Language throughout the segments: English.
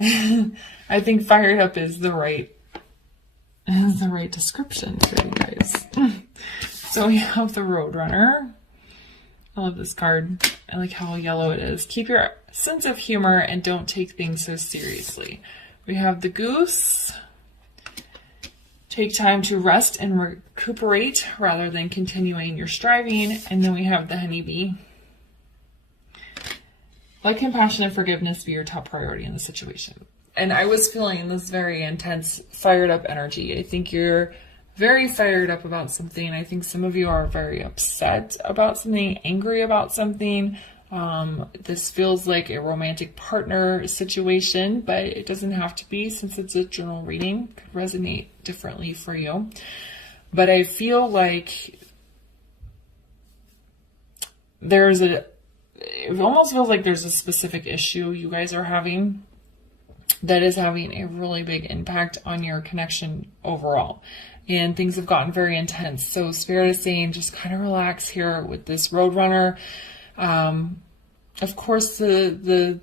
I think fired up is the right description for you guys. So we have the Roadrunner. I love this card. I like how yellow it is. Keep your sense of humor and don't take things so seriously. We have the Goose. Take time to rest and recuperate rather than continuing your striving. And then we have the Honeybee. Let compassion and forgiveness be your top priority in the situation. And I was feeling this very intense, fired up energy. I think you're very fired up about something. I think some of you are very upset about something, angry about something. This feels like a romantic partner situation, but it doesn't have to be, since it's a journal reading. It could resonate differently for you. But I feel like it almost feels like there's a specific issue you guys are having that is having a really big impact on your connection overall. And things have gotten very intense. So Spirit is saying just kind of relax here with this Roadrunner. Of course, the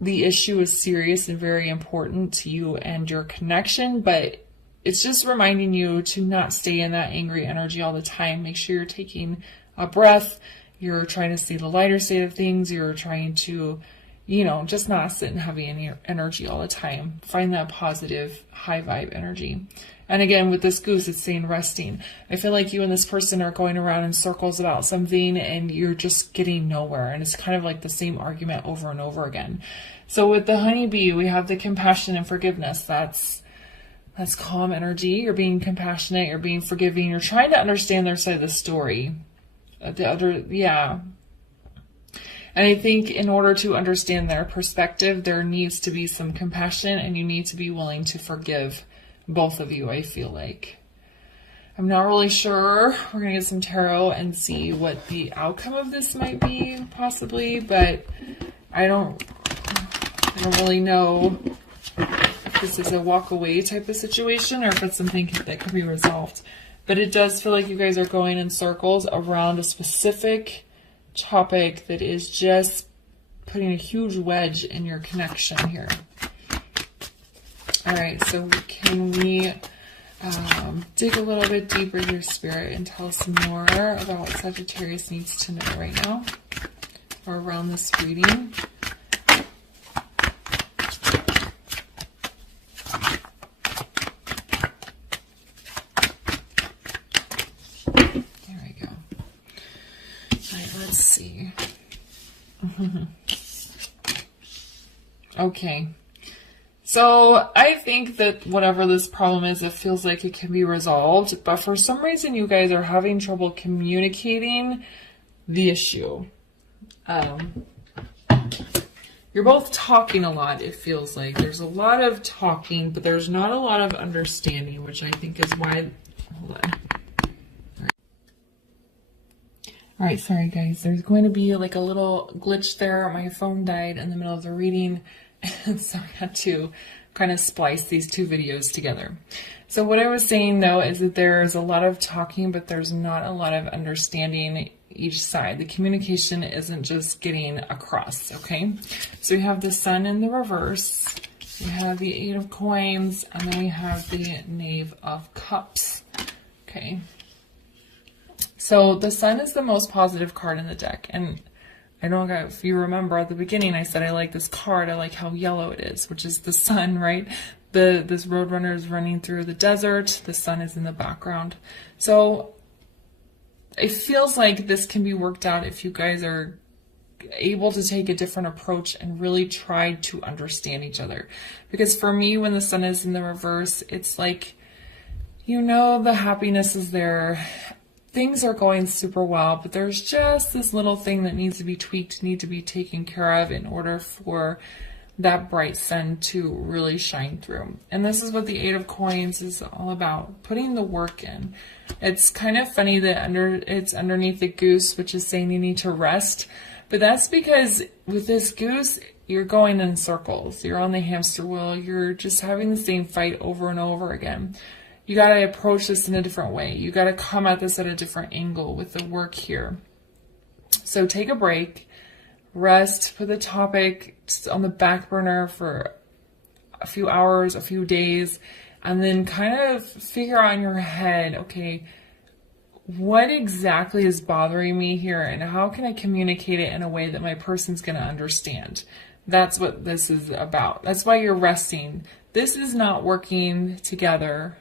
issue is serious and very important to you and your connection, but it's just reminding you to not stay in that angry energy all the time. Make sure you're taking a breath. You're trying to see the lighter side of things. You're trying to, just not sit in heavy energy all the time. Find that positive, high vibe energy. And again, with this Goose, it's saying resting. I feel like you and this person are going around in circles about something and you're just getting nowhere. And it's kind of like the same argument over and over again. So with the Honeybee, we have the compassion and forgiveness. That's calm energy. You're being compassionate. You're being forgiving. You're trying to understand their side of the story. And I think in order to understand their perspective, there needs to be some compassion and you need to be willing to forgive both of you, I feel like. I'm not really sure. We're going to get some tarot and see what the outcome of this might be, possibly, but I don't really know if this is a walk away type of situation or if it's something that could be resolved. But it does feel like you guys are going in circles around a specific topic that is just putting a huge wedge in your connection here. All right, so can we dig a little bit deeper here, Spirit, and tell us some more about what Sagittarius needs to know right now or around this reading? There we go. All right, let's see. Okay. So I think that whatever this problem is, it feels like it can be resolved. But for some reason, you guys are having trouble communicating the issue. You're both talking a lot, it feels like. There's a lot of talking, but there's not a lot of understanding, which I think is why... Hold on. All right, sorry guys. There's going to be like a little glitch there. My phone died in the middle of the reading. And so I had to kind of splice these two videos together. So what I was saying though is that there's a lot of talking, but there's not a lot of understanding each side. The communication isn't just getting across, okay? So we have the Sun in the reverse, we have the Eight of Coins, and then we have the Knave of Cups, okay? So the Sun is the most positive card in the deck, and I don't know if you remember at the beginning, I said I like this card. I like how yellow it is, which is the sun, right? This Roadrunner is running through the desert. The sun is in the background. So it feels like this can be worked out if you guys are able to take a different approach and really try to understand each other. Because for me, when the sun is in the reverse, it's like, the happiness is there. Things are going super well, but there's just this little thing that needs to be tweaked, need to be taken care of in order for that bright sun to really shine through. And this is what the Eight of Coins is all about, putting the work in. It's kind of funny that it's underneath the Goose, which is saying you need to rest. But that's because with this Goose, you're going in circles. You're on the hamster wheel. You're just having the same fight over and over again. You got to approach this in a different way. You got to come at this at a different angle with the work here. So take a break, rest, put the topic just on the back burner for a few hours, a few days, and then kind of figure out in your head, okay, what exactly is bothering me here and how can I communicate it in a way that my person's going to understand? That's what this is about. That's why you're resting. This is not working together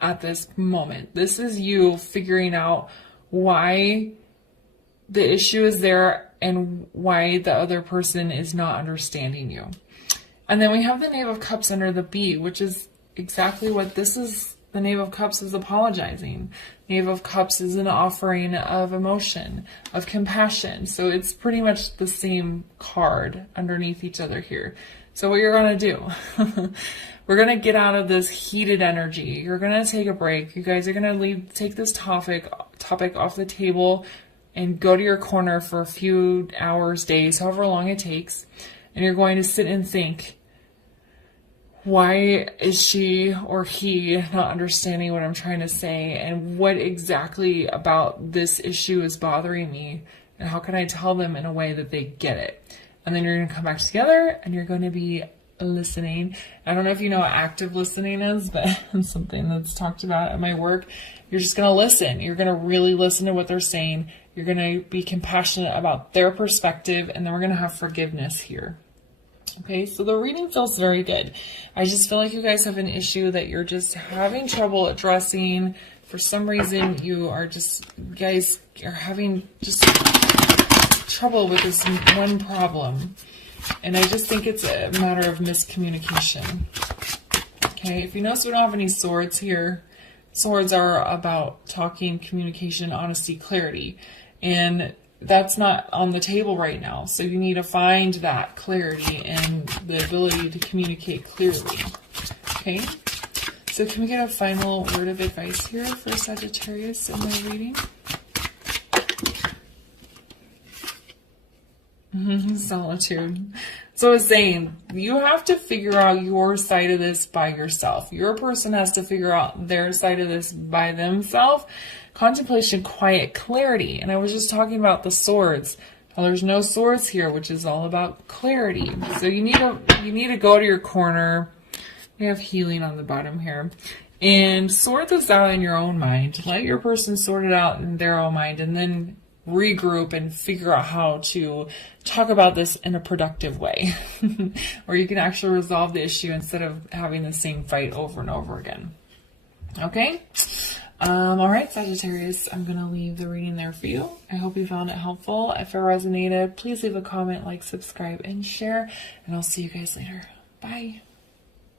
at this moment. This is you figuring out why the issue is there and why the other person is not understanding you. And then we have the Knave of Cups under the B, which is exactly what this is. The Knave of Cups is apologizing. Knave of Cups is an offering of emotion, of compassion. So it's pretty much the same card underneath each other here. So what you're going to do, we're going to get out of this heated energy. You're going to take a break. You guys are going to take this topic off the table and go to your corner for a few hours, days, however long it takes. And you're going to sit and think, why is she or he not understanding what I'm trying to say? And what exactly about this issue is bothering me? And how can I tell them in a way that they get it? And then you're going to come back together and you're going to be listening. I don't know if you know what active listening is, but it's something that's talked about at my work. You're just going to listen. You're going to really listen to what they're saying. You're going to be compassionate about their perspective. And then we're going to have forgiveness here. Okay, so the reading feels very good. I just feel like you guys have an issue that you're just having trouble addressing. For some reason, you guys are having just trouble with this one problem. And I just think it's a matter of miscommunication. Okay, if you notice we don't have any swords here. Swords are about talking, communication, honesty, clarity. And that's not on the table right now. So you need to find that clarity and the ability to communicate clearly. Okay? So can we get a final word of advice here for Sagittarius in my reading? Solitude. So it's saying you have to figure out your side of this by yourself. Your person has to figure out their side of this by themselves. Contemplation, quiet, clarity. And I was just talking about the swords. Well, there's no swords here, which is all about clarity. So you need to go to your corner. We have healing on the bottom here. And sort this out in your own mind. Let your person sort it out in their own mind and then regroup and figure out how to talk about this in a productive way. Where you can actually resolve the issue instead of having the same fight over and over again. Okay? All right, Sagittarius, I'm going to leave the reading there for you. I hope you found it helpful. If it resonated, please leave a comment, like, subscribe, and share. And I'll see you guys later. Bye.